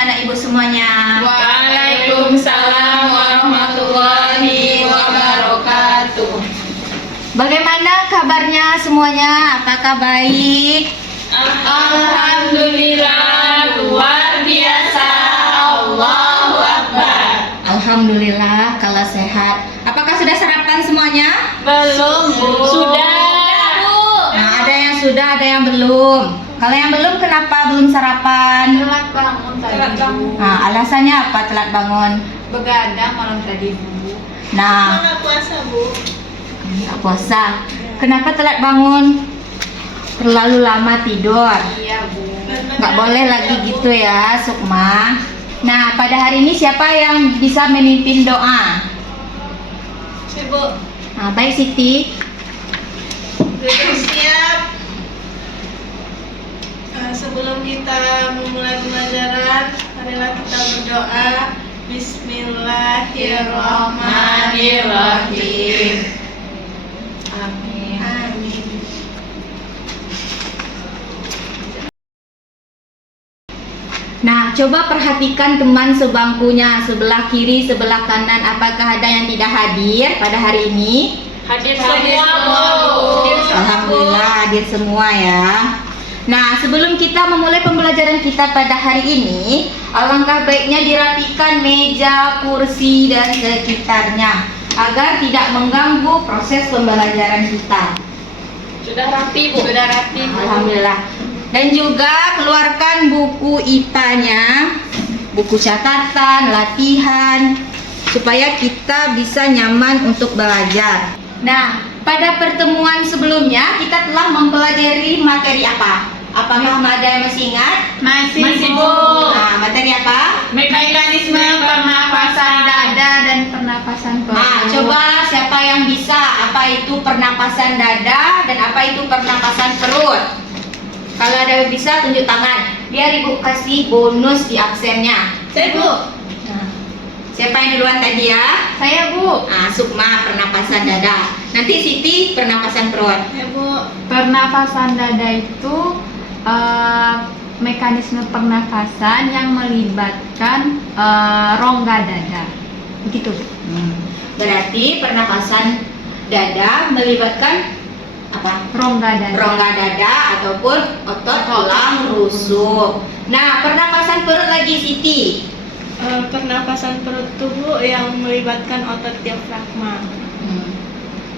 anak-anak ibu semuanya? Waalaikumsalam warahmatullahi wabarakatuh. Bagaimana kabarnya semuanya? Apakah baik? Alhamdulillah, luar biasa. Allahu Akbar. Alhamdulillah kalau sehat. Apakah sudah sarapan semuanya? Belum, Bu. Sudah. Nah, ada yang sudah, ada yang belum. Kalau yang belum, kenapa belum sarapan? Telat bangun tadi, Telat bangun. Bu. Nah, alasannya apa telat bangun? Begadang malam tadi, Bu. Nah, Mana puasa, Bu? nggak puasa. Kenapa telat bangun? Terlalu lama tidur. Iya, Bu. Nggak boleh lagi gitu ya, Sukma. Nah, pada hari ini siapa yang bisa memimpin doa? Siap. Nah, baik Siti. Sudah siap. Sebelum kita memulai pelajaran, marilah kita berdoa. Bismillahirrahmanirrahim. Amin. Amin. Nah, coba perhatikan teman sebangkunya, sebelah kiri, sebelah kanan. Apakah ada yang tidak hadir pada hari ini? Hadir semua, Bu. Alhamdulillah hadir semua ya. Nah, sebelum kita memulai pembelajaran kita pada hari ini, alangkah baiknya dirapikan meja, kursi, dan sekitarnya agar tidak mengganggu proses pembelajaran kita. Sudah rapi, Bu. Sudah rapi, Bu. Alhamdulillah. Dan juga keluarkan buku IPA-nya, buku catatan, latihan, supaya kita bisa nyaman untuk belajar. Nah, pada pertemuan sebelumnya kita telah mempelajari materi apa? Apakah ada yang masih ingat? Masih, Bu. Nah, materi apa? Mekanisme pernapasan Dada dan pernapasan perut. Nah, coba siapa yang bisa apa itu pernapasan dada dan apa itu pernapasan perut? Kalau ada yang bisa tunjuk tangan. Biar Ibu kasih bonus di absennya. Saya, Bu. Nah, siapa yang duluan tadi ya? Saya, Bu. Nah, Sukma pernapasan dada. Nanti Siti pernapasan perut. Ya, Bu. Pernapasan dada itu mekanisme pernafasan yang melibatkan rongga dada. Begitu, Bu. Berarti pernapasan dada melibatkan apa? Rongga dada. Rongga dada ataupun otot tulang rusuk. Nah, pernapasan perut lagi Siti. Pernapasan perut tubuh yang melibatkan otot diafragma.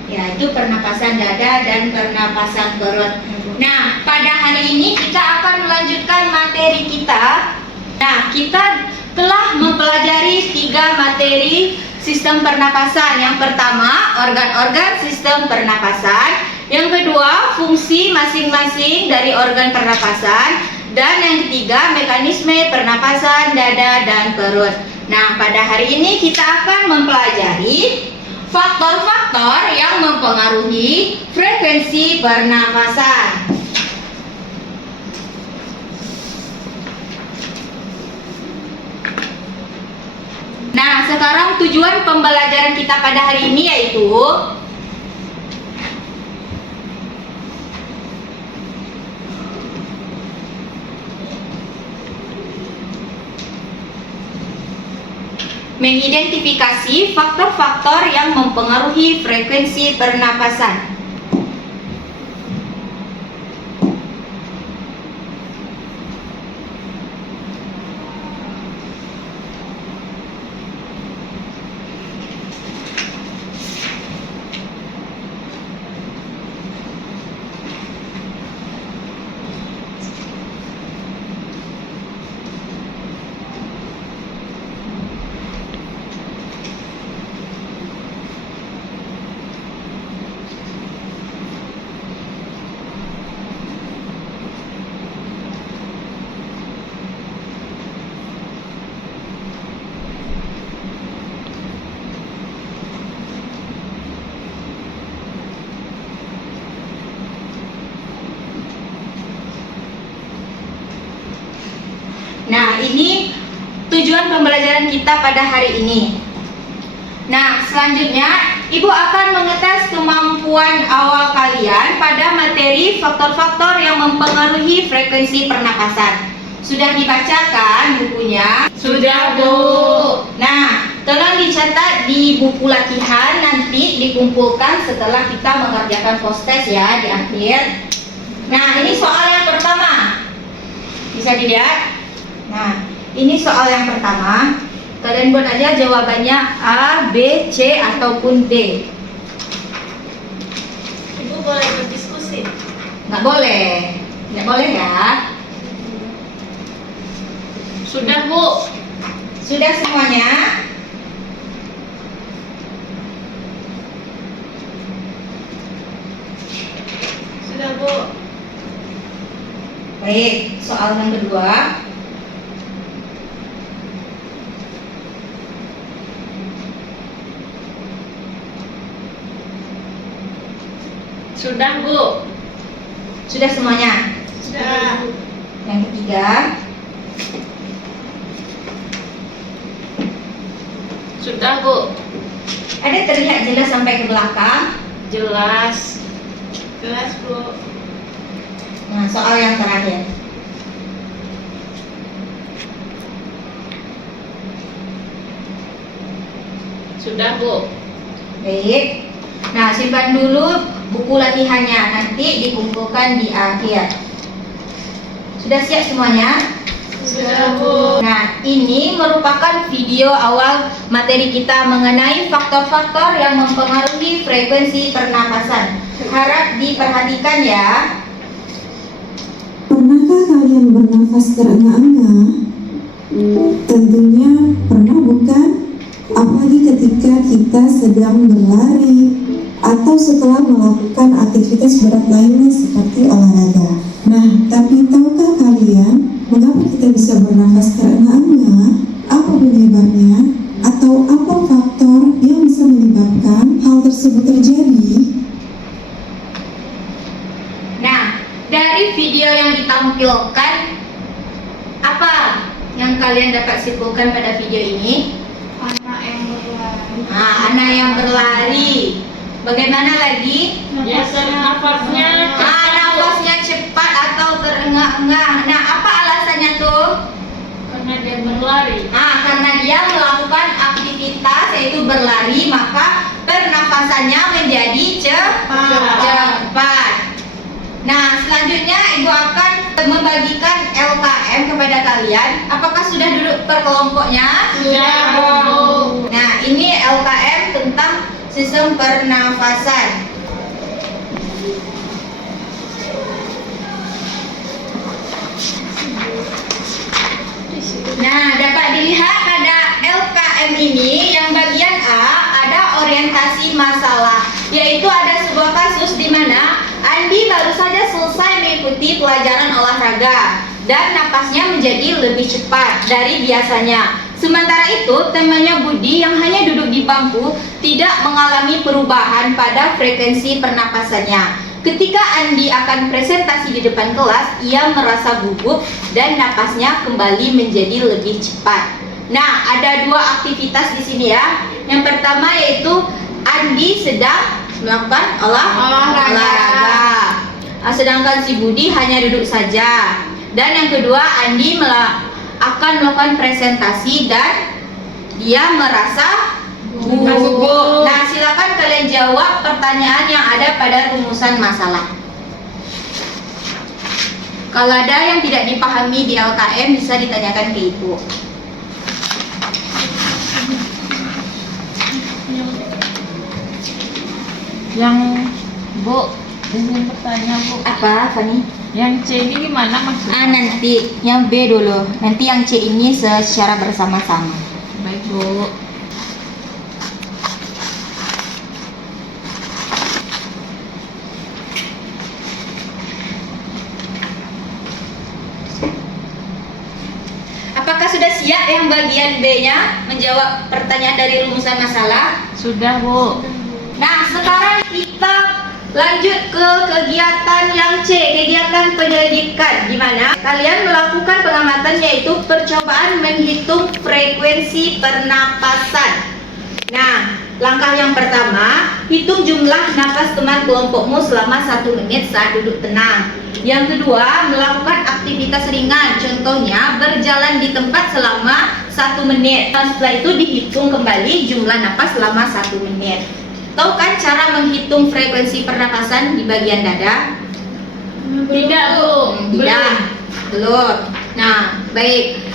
Ya, itu pernapasan dada dan pernapasan perut. Nah, pada hari ini kita akan melanjutkan materi kita. Nah, kita telah mempelajari 3 materi sistem pernapasan. Yang pertama, organ-organ sistem pernapasan. Yang kedua, fungsi masing-masing dari organ pernapasan. Dan yang ketiga, mekanisme pernapasan dada dan perut. Nah, pada hari ini kita akan mempelajari faktor-faktor yang mempengaruhi frekuensi pernapasan. Nah, sekarang tujuan pembelajaran kita pada hari ini yaitu mengidentifikasi faktor-faktor yang mempengaruhi frekuensi pernapasan. Nah, ini tujuan pembelajaran kita pada hari ini. Nah, selanjutnya Ibu akan mengetes kemampuan awal kalian pada materi faktor-faktor yang mempengaruhi frekuensi pernapasan. Sudah dibacakan bukunya? Sudah, Bu. Nah, tolong dicatat di buku latihan, nanti dikumpulkan setelah kita mengerjakan post test ya di akhir. Nah, ini soal yang pertama. Bisa dilihat? Nah, ini soal yang pertama. Kalian buat aja jawabannya A, B, C, ataupun D. Ibu boleh berdiskusi. Nggak boleh. Nggak boleh ya. Sudah, Bu. Sudah semuanya? Sudah, Bu. Baik, soal yang kedua. Sudah, Bu. Sudah semuanya? Sudah. Yang ketiga. Sudah, Bu. Ada terlihat jelas sampai ke belakang? Jelas. Jelas, Bu. Nah, soal yang terakhir. Sudah, Bu. Baik. Nah, simpan dulu buku latihannya, nanti dikumpulkan di akhir. Sudah siap semuanya? Sudah, Bu. Nah, ini merupakan video awal materi kita mengenai faktor-faktor yang mempengaruhi frekuensi pernapasan. Harap diperhatikan ya. Pernahkah kalian bernafas terengah-engah? Tentunya pernah, bukan? Apalagi ketika kita sedang berlari atau setelah melakukan aktivitas berat lainnya seperti olahraga. Nah, tapi tahukah kalian mengapa kita bisa bernafas terengah-engah? Apa penyebabnya? Atau apa faktor yang bisa menyebabkan hal tersebut terjadi? Nah, dari video yang ditampilkan, apa yang kalian dapat simpulkan pada video ini? Anak yang berlari. Nah, anak yang berlari. Bagaimana lagi? Ya, nafasnya Nafasnya cepat atau terengah-engah. Nah, apa alasannya tuh? karena dia berlari. Karena dia melakukan aktivitas yaitu berlari, maka pernafasannya menjadi cepat. Nah, selanjutnya Ibu akan membagikan LKM kepada kalian. Apakah sudah duduk per kelompoknya? Sudah, Bu. Nah, ini LKM tentang sistem pernafasan. Nah, dapat dilihat pada LKM ini yang bagian A ada orientasi masalah, yaitu ada sebuah kasus di mana Andi baru saja selesai mengikuti pelajaran olahraga dan napasnya menjadi lebih cepat dari biasanya. Sementara itu, temannya Budi yang hanya duduk di bangku tidak mengalami perubahan pada frekuensi pernapasannya. Ketika Andi akan presentasi di depan kelas, ia merasa gugup dan napasnya kembali menjadi lebih cepat. Nah, ada dua aktivitas di sini ya. Yang pertama yaitu Andi sedang melakukan olahraga. Sedangkan si Budi hanya duduk saja. Dan yang kedua, Andi akan melakukan presentasi dan dia merasa gugup. Nah, silakan kalian jawab pertanyaan yang ada pada rumusan masalah. Kalau ada yang tidak dipahami di LKM bisa ditanyakan ke Ibu. Yang Bu, izin bertanya, Bu. Apa, Fani? Yang C ini gimana maksudnya? Nanti yang B dulu. Nanti yang C ini secara bersama-sama. Baik, Bu. Apakah sudah siap yang bagian B-nya menjawab pertanyaan dari rumusan masalah? Sudah, Bu. Nah, sekarang kita lanjut ke kegiatan yang C, kegiatan penyelidikan, di mana kalian melakukan pengamatan yaitu percobaan menghitung frekuensi pernapasan. Nah, langkah yang pertama, hitung jumlah napas teman kelompokmu selama 1 menit saat duduk tenang. Yang kedua, melakukan aktivitas ringan, contohnya berjalan di tempat selama 1 menit. Nah, setelah itu dihitung kembali jumlah napas selama 1 menit. Tahu kan cara menghitung frekuensi pernapasan di bagian dada? Tidak, Bu. Tidak. Belum. Nah, baik.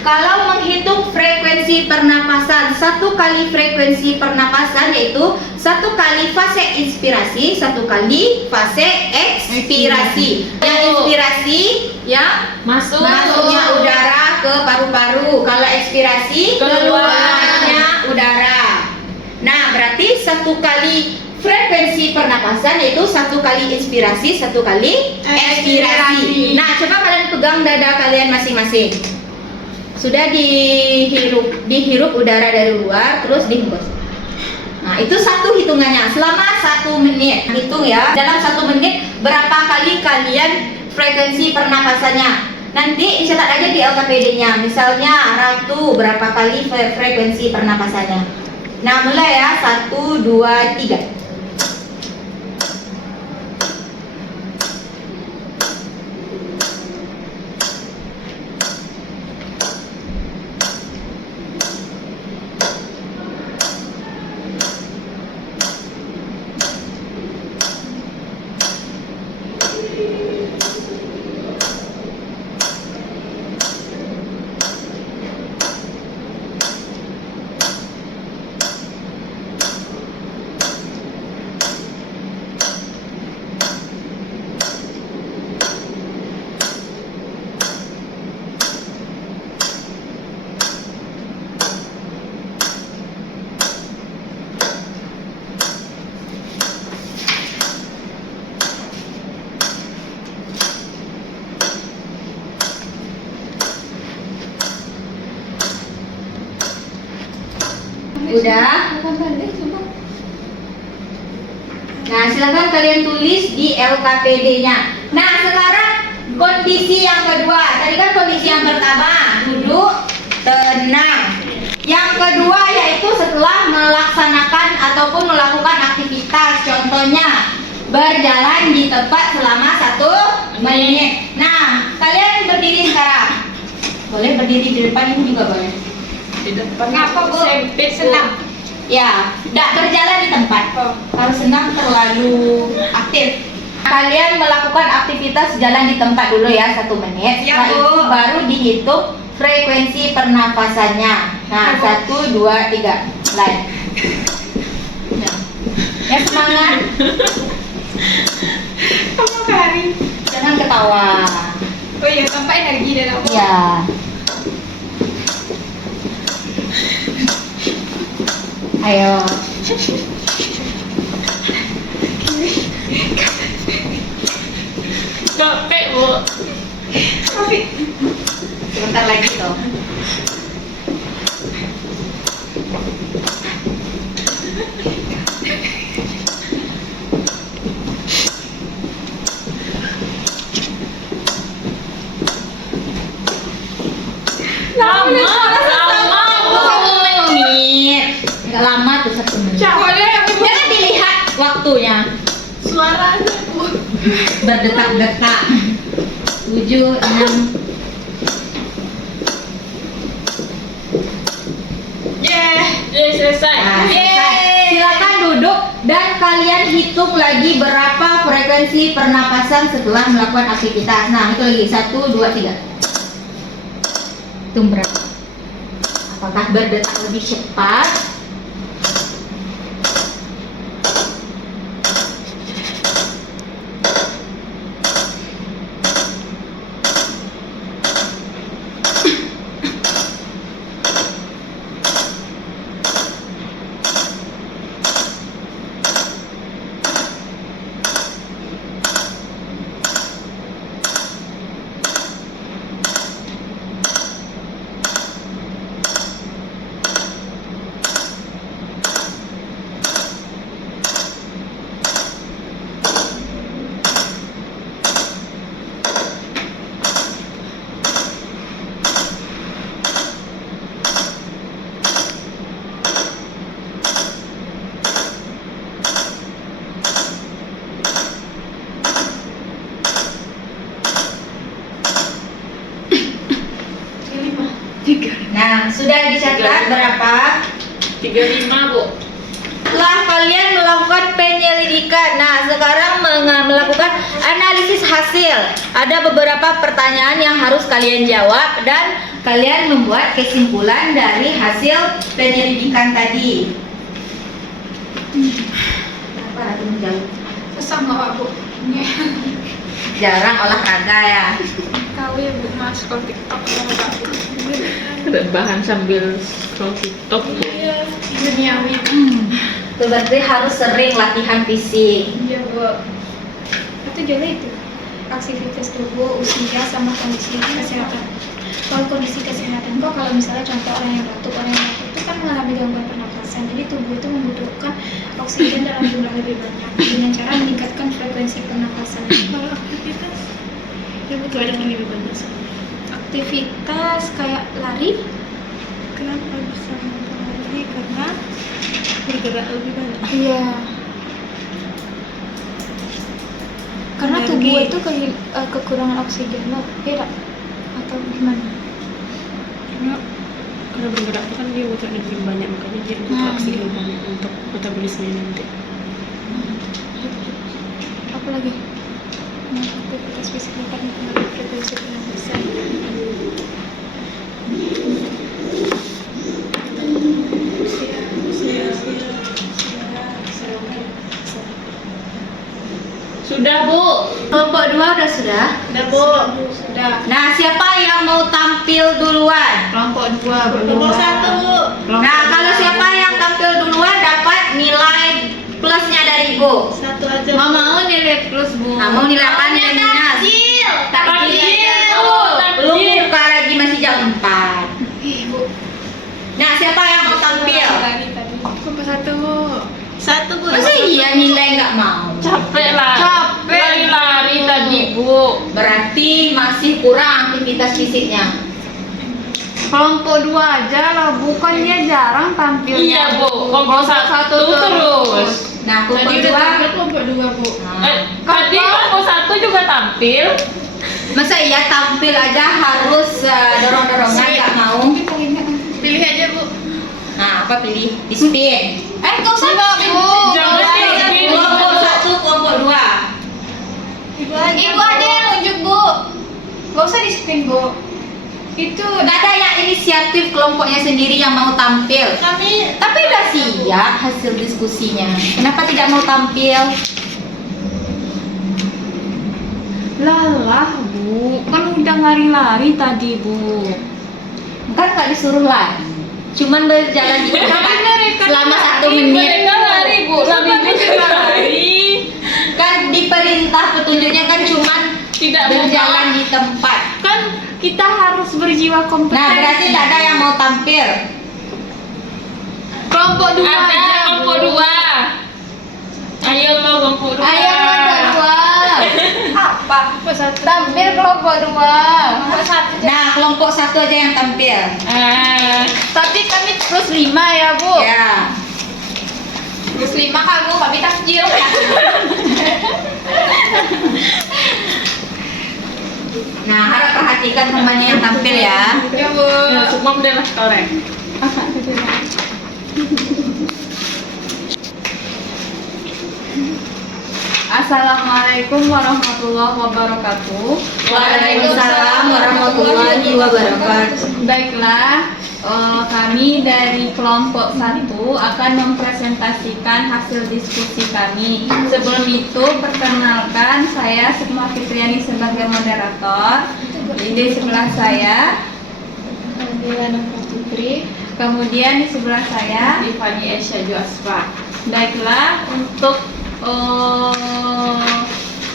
Kalau menghitung frekuensi pernapasan, 1 kali frekuensi pernapasan yaitu 1 kali fase inspirasi, 1 kali fase ekspirasi. Yang inspirasi yang masuknya udara ke paru-paru. Kalau ekspirasi keluarnya udara. Nah, berarti 1 kali frekuensi pernapasan yaitu 1 kali inspirasi, 1 kali ekspirasi. Nah, coba kalian pegang dada kalian masing-masing. Sudah dihirup udara dari luar, terus dihembus. Nah, itu 1 hitungannya selama 1 menit. Hitung ya, dalam 1 menit berapa kali kalian frekuensi pernapasannya. Nanti dicatat aja di LKPD-nya. Misalnya Ratu berapa kali frekuensi pernapasannya. Nah, mulai ya. 1, 2, 3. Udah? Nah, silakan kalian tulis di LKPD-nya. Nah, sekarang kondisi yang kedua. Tadi kan kondisi yang pertama, duduk tenang. Yang kedua yaitu setelah melaksanakan ataupun melakukan aktivitas, contohnya berjalan di tempat selama 1 menit. Nah, kalian berdiri sekarang. Boleh berdiri di depan, ibu juga boleh. Di depan. Ngapa, Bu? Sempit, Senang. Ya, tidak berjalan di tempat. Kalau senang terlalu aktif. Kalian melakukan aktivitas jalan di tempat dulu ya 1 menit. Ya, Setelah Bu. itu baru dihitung frekuensi pernapasannya. Nah, 1, 2, 3. Mulai. Ya, semangat. Kamu kari. Jangan ketawa. Oh iya, tanpa energi dan apa? Ya. Ayo. Capek, Bu. Tapi Sebentar lagi tuh. Lama, Bu. 1 menit. Nggak lama tuh 1 menit. boleh ya, Bu? Jangan dilihat waktunya. Suaranya, Bu. Berdetak-detak. 7, 6. Selesai. Nah, selesai. Silakan duduk dan kalian hitung lagi berapa frekuensi pernapasan setelah melakukan aktivitas. Nah, itu lagi 1, 2, 3. Hitung berapa? Apakah berdetak lebih cepat? Nah, sudah dicatat berapa? 35, Bu. Setelah kalian melakukan penyelidikan, nah sekarang melakukan analisis hasil. Ada beberapa pertanyaan yang harus kalian jawab dan kalian membuat kesimpulan dari hasil penyelidikan tadi. Kenapa Ratu menjauh? Susah nggak Pak, Bu? Jarang olahraga ya. Kau ya Bu, mas kalau TikTok sama Pak. Bahan sambil scroll TikTok. Iya, duniawi. Itu berarti harus sering latihan fisik. Iya Bu. Itu juga itu aktivitas tubuh, usia sama kondisi kesehatan. Kalau kondisi kesehatan kok, kalau misalnya contoh orang yang batuk itu kan mengalami gangguan pernapasan. Jadi tubuh itu membutuhkan oksigen dalam jumlah lebih banyak dengan cara meningkatkan frekuensi pernapasan. Kalau aktivitas, ya butuh ada yang lebih banyak. Aktivitas kayak lari, Kenapa bisa mempengaruhi? Karena bergerak lebih banyak. iya. Karena Energi. tubuh itu kekurangan oksigen, loh. Beda atau gimana? Karena bergerak itu kan dia butuh energi banyak, makanya dia butuh oksigen banyak untuk metabolisme nanti. Apa lagi? Nah, aktivitas fisik dapat mempengaruhi frekuensi pernapasan. Sudah, Bu. Kelompok 2 udah sudah? Sudah, Bu. Sudah. Nah, siapa yang mau tampil duluan? Kelompok 2 Kelompok 1, Bu. Nah, kalau siapa yang tampil duluan dapat nilai plusnya dari Ibu. 1 aja. mau nilai plus Bu. Nah, mau nilai apa nih minus? Takjil, Bu. Belum Takjil. buka lagi, masih jam 4. Bu. Nah, siapa yang mau tampil? Kelompok 1 Bu. 1, Bu. Masa iya nilai nggak mau? Capek lah. Capek. Lari tadi, Bu. Berarti masih kurang aktivitas fisiknya. Kelompok 2 aja lah, bukannya jarang tampilnya. Iya, Bu. Kelompok 1 terus. Nah, kelompok 2 kelompok 2 Bu. Tadi kelompok 1 juga tampil. masa iya tampil aja harus dorong-dorongan nggak mau? Pilih aja Bu. Nah, apa pilih? Di spin. Kau sama Bu. Jangan di-spin. Kelompok 1, kelompok 2. Ibu aja yang nunjuk Bu. Gak usah di spin Bu. Itu Nggak ada yang inisiatif kelompoknya sendiri yang mau tampil. Tapi udah siap hasil diskusinya. Kenapa tidak mau tampil? Lalah Bu, kan udah lari-lari tadi Bu. Kan nggak disuruh lari. Cuman berjalan di selama 1 menit. Mereka lari, Bu. Lebih juga lari. Kan diperintah petunjuknya kan cuman Tidak berjalan di tempat. Kan kita harus berjiwa kompetensi. Nah, berarti tak ada yang mau tampil. Kelompok 2 Ada aja kelompok 2. Ayo lo kelompok 2. Ayo kelompok 2. Apa? Tampil kelompok 2. Kelompok 1. Nah, kelompok 1 aja yang tampil. Tapi kami plus 5 ya Bu. Ya. Plus 5 kan Bu, kami takjil ya. Nah, harap perhatikan temannya yang tampil ya. Ya Bu. Semua udah lah korek. Assalamualaikum warahmatullahi wabarakatuh. Waalaikumsalam warahmatullahi wabarakatuh. Baiklah, kami dari kelompok 1 akan mempresentasikan hasil diskusi kami. Sebelum itu, perkenalkan saya Sukma Fitriani sebagai moderator. Di sebelah saya Diana Putri. Kemudian di sebelah saya Tiffany Esya Juaspa. baiklah, untuk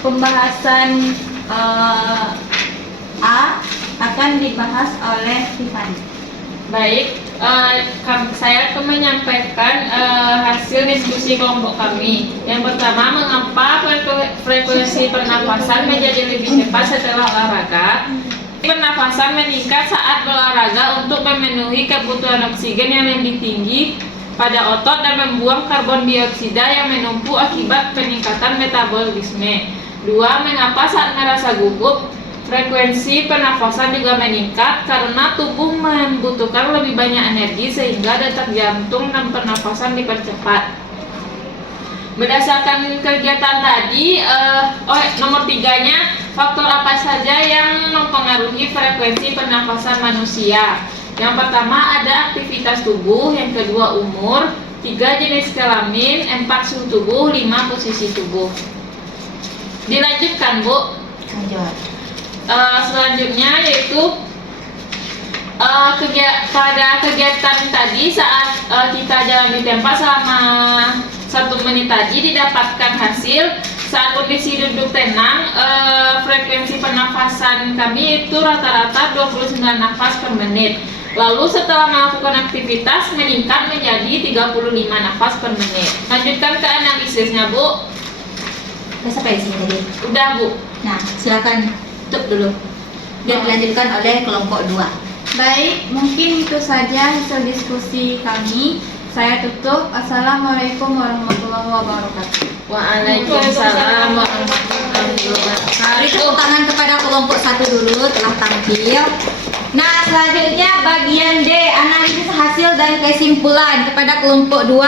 pembahasan A akan dibahas oleh Tiffany. Baik, saya akan menyampaikan hasil diskusi kelompok kami. Yang pertama, mengapa frekuensi pernapasan menjadi lebih cepat setelah olahraga? Pernapasan meningkat saat berolahraga untuk memenuhi kebutuhan oksigen yang lebih tinggi pada otot dan membuang karbon dioksida yang menumpuk akibat peningkatan metabolisme. 2. Mengapa saat merasa gugup Frekuensi pernafasan juga meningkat karena tubuh membutuhkan lebih banyak energi sehingga detak jantung dan pernafasan dipercepat. Berdasarkan kegiatan tadi, nomor 3-nya, faktor apa saja yang mempengaruhi frekuensi pernafasan manusia? Yang pertama ada aktivitas tubuh, yang kedua umur, 3 jenis kelamin, 4 suhu tubuh, 5 posisi tubuh. Dilanjutkan, Bu. Lanjut. Selanjutnya yaitu pada kegiatan tadi saat kita jalan di tempat selama 1 menit tadi didapatkan hasil saat kondisi duduk tenang, frekuensi pernafasan kami itu rata-rata 29 nafas per menit. Lalu setelah melakukan aktivitas meningkat menjadi 35 nafas per menit. Lanjutkan ke analisisnya, Bu. Udah sampai di sini tadi. Udah, Bu. Nah, silakan tutup dulu. Biar dilanjutkan oleh kelompok 2. Baik, mungkin itu saja hasil diskusi kami. Saya tutup. Assalamualaikum warahmatullahi wabarakatuh. Waalaikumsalam warahmatullahi wabarakatuh. Beri tepuk tangan kepada kelompok 1 dulu telah tampil. Nah, selanjutnya bagian D, analisis hasil dan kesimpulan kepada kelompok 2.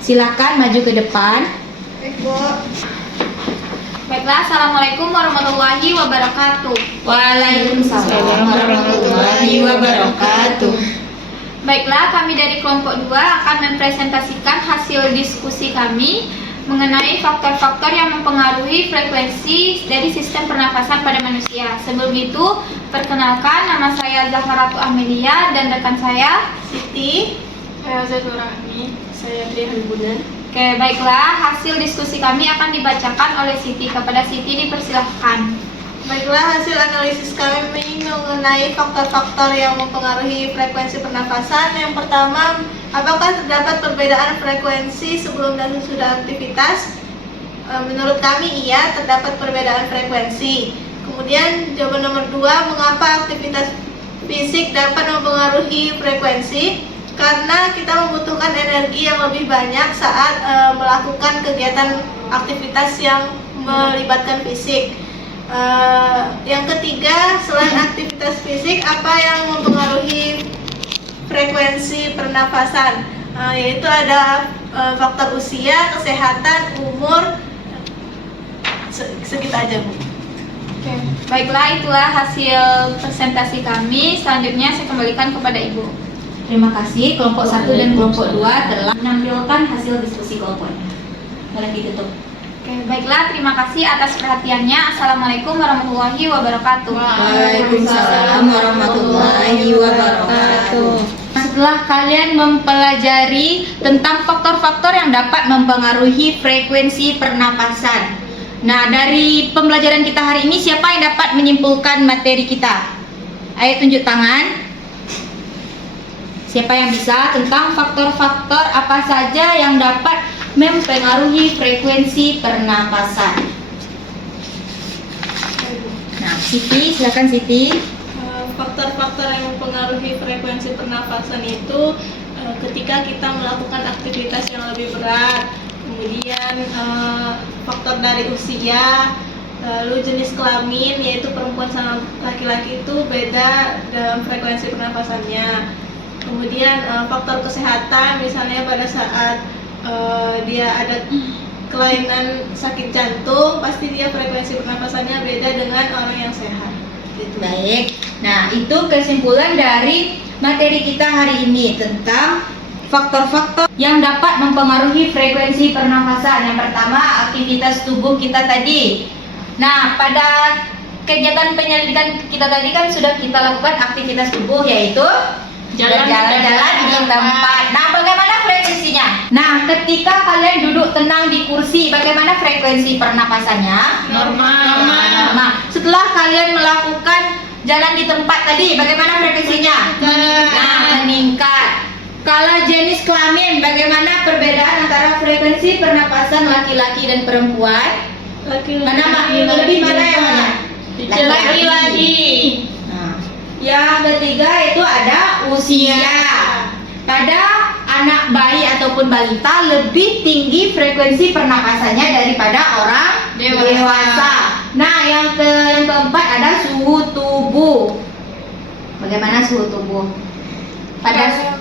Silakan maju ke depan. Baiklah, Assalamualaikum warahmatullahi wabarakatuh. Waalaikumsalam warahmatullahi wabarakatuh. Baiklah, kami dari kelompok 2 akan mempresentasikan hasil diskusi kami mengenai faktor-faktor yang mempengaruhi frekuensi dari sistem pernafasan pada manusia. Sebelum itu, perkenalkan, nama saya Zaharatu Amelia dan rekan saya Siti, saya Zainul Rahmi, saya Dri Halibunan. Oke, baiklah, hasil diskusi kami akan dibacakan oleh Siti. Kepada Siti dipersilahkan. Baiklah, hasil analisis kami mengenai faktor-faktor yang mempengaruhi frekuensi pernafasan. Yang pertama, apakah terdapat perbedaan frekuensi sebelum dan sesudah aktivitas? Menurut kami iya, terdapat perbedaan frekuensi. Kemudian jawaban nomor 2, mengapa aktivitas fisik dapat mempengaruhi frekuensi? Karena kita membutuhkan energi yang lebih banyak saat melakukan kegiatan aktivitas yang melibatkan fisik. Yang ketiga, selain aktivitas fisik, apa yang mempengaruhi frekuensi pernafasan? Yaitu ada faktor usia, kesehatan, umur. Segitu aja, Bu. Oke, baiklah, itulah hasil presentasi kami. Selanjutnya saya kembalikan kepada Ibu. Terima kasih, kelompok 1 dan kelompok 2 telah menampilkan hasil diskusi kelompoknya. Boleh ditutup. Oke, baiklah, terima kasih atas perhatiannya. Assalamualaikum warahmatullahi wabarakatuh. Waalaikumsalam warahmatullahi wabarakatuh. Setelah kalian mempelajari tentang faktor-faktor yang dapat mempengaruhi frekuensi pernapasan. Nah, dari pembelajaran kita hari ini, siapa yang dapat menyimpulkan materi kita? Ayo tunjuk tangan. Siapa yang bisa tentang faktor-faktor apa saja yang dapat mempengaruhi frekuensi pernapasan? Nah, Siti, silakan Siti. Faktor-faktor yang mempengaruhi frekuensi pernafasan itu ketika kita melakukan aktivitas yang lebih berat, kemudian faktor dari usia, lalu jenis kelamin, yaitu perempuan sama laki-laki itu beda dalam frekuensi pernafasannya. Kemudian faktor kesehatan, misalnya pada saat dia ada kelainan sakit jantung, pasti dia frekuensi pernapasannya beda dengan orang yang sehat. Gitu. Baik, nah itu kesimpulan dari materi kita hari ini tentang faktor-faktor yang dapat mempengaruhi frekuensi pernafasan. Yang pertama, aktivitas tubuh kita tadi. Nah, pada kegiatan penyelidikan kita tadi kan sudah kita lakukan aktivitas tubuh, yaitu jalan-jalan di tempat. Nah, bagaimana frekuensinya? Nah, ketika kalian duduk tenang di kursi, bagaimana frekuensi pernapasannya? Normal. Nah, setelah kalian melakukan jalan di tempat tadi, bagaimana frekuensinya? Nah, meningkat. Kalau jenis kelamin, bagaimana perbedaan antara frekuensi pernapasan laki-laki dan perempuan? Lebih mana yang mana? Laki-laki. Nah, yang ketiga itu ada usia. Pada anak bayi ataupun balita lebih tinggi frekuensi pernapasannya daripada orang dewasa. Nah, yang keempat ada suhu tubuh. Bagaimana suhu tubuh?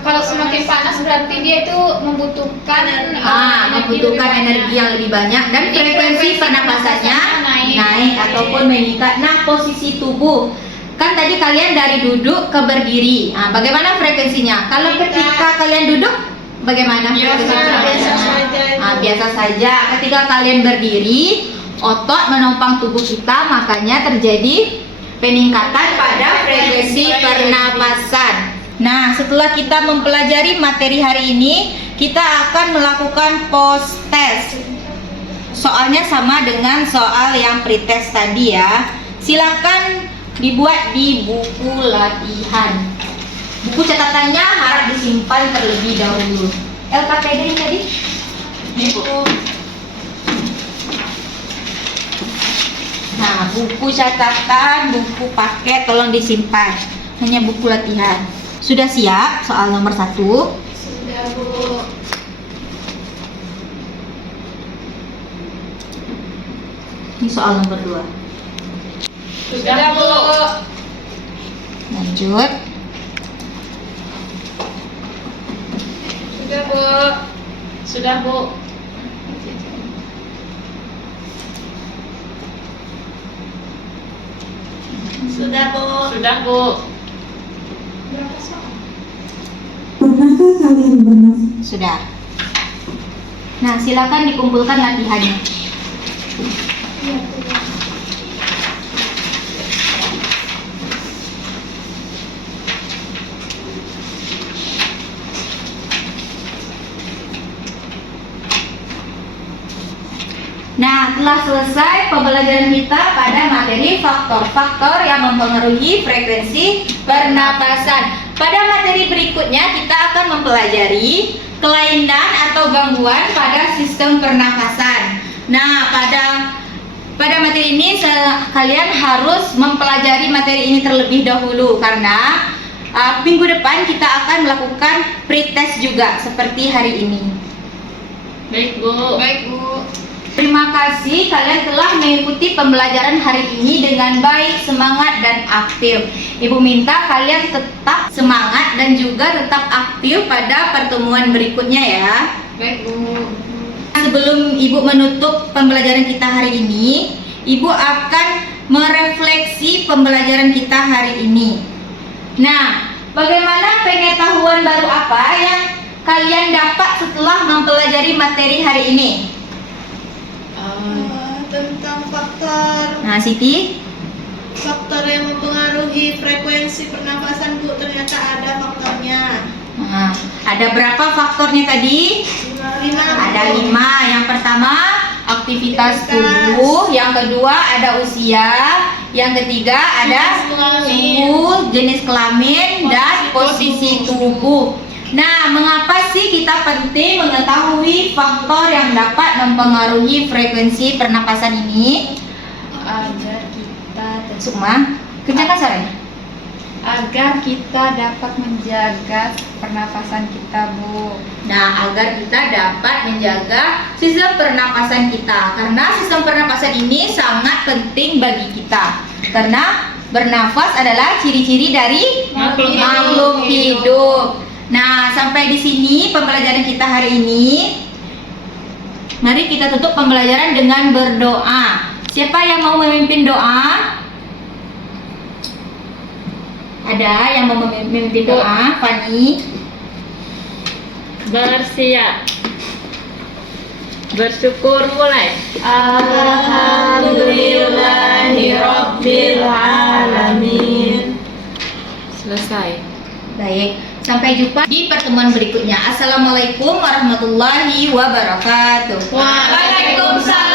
Kalau semakin panas berarti dia itu membutuhkan membutuhkan energi yang lebih banyak dan frekuensi pernapasannya naik ataupun meningkat. Nah, posisi tubuh kan tadi kalian dari duduk ke berdiri. Nah, bagaimana frekuensinya? Kalau ketika kalian duduk, bagaimana frekuensinya? Biasa saja. Ketika kalian berdiri, otot menopang tubuh kita, makanya terjadi peningkatan pada frekuensi pernapasan. Nah, setelah kita mempelajari materi hari ini, kita akan melakukan post test. Soalnya sama dengan soal yang pretest tadi ya. Silakan dibuat di buku latihan. Buku catatannya harap disimpan terlebih dahulu. LKPD ini tadi? Nah, buku catatan, buku paket tolong disimpan. Hanya buku latihan. Sudah siap soal nomor 1? Sudah, Bu. Ini soal nomor 2. Sudah, Bu. Lanjut. Sudah, Bu. Sudah, Bu. Sudah, Bu. Sudah, Bu. Berapa soal? Pernahkah kalian bernafas? Sudah. Nah, silakan dikumpulkan latihannya. Iya, Bu. Nah, telah selesai pembelajaran kita pada materi faktor-faktor yang mempengaruhi frekuensi pernapasan. Pada materi berikutnya kita akan mempelajari kelainan atau gangguan pada sistem pernapasan. Nah, pada materi ini kalian harus mempelajari materi ini terlebih dahulu karena minggu depan kita akan melakukan pretest juga seperti hari ini. Baik, Bu. Baik, Bu. Terima kasih kalian telah mengikuti pembelajaran hari ini dengan baik, semangat, dan aktif. Ibu minta kalian tetap semangat dan juga tetap aktif pada pertemuan berikutnya ya. Baik, Bu. Sebelum Ibu menutup pembelajaran kita hari ini, Ibu akan merefleksi pembelajaran kita hari ini. Nah, bagaimana pengetahuan baru apa yang kalian dapat setelah mempelajari materi hari ini? Tentang faktor Siti? yang mempengaruhi frekuensi pernapasan, Bu, ternyata ada faktornya. Nah, ada berapa faktornya tadi? 5. Ada 5. Yang pertama aktivitas tubuh, yang kedua ada usia, yang ketiga ada suhu, jenis kelamin, dan posisi tubuh. Nah, mengapa sih kita penting mengetahui faktor yang dapat mempengaruhi frekuensi pernapasan ini? Agar kita Sukma, kencangkan suaranya. agar kita dapat menjaga pernapasan kita, Bu. Nah, agar kita dapat menjaga sistem pernapasan kita. Karena sistem pernapasan ini sangat penting bagi kita. Karena bernafas adalah ciri-ciri dari makhluk hidup. Nah, sampai di sini pembelajaran kita hari ini. Mari kita tutup pembelajaran dengan berdoa. Siapa yang mau memimpin doa? Ada yang mau memimpin doa? Fani. Bersiap. Bersyukur mulai. Alhamdulillahirabbil alamin. Selesai. Baik, sampai jumpa di pertemuan berikutnya. Assalamualaikum warahmatullahi wabarakatuh. Waalaikumsalam.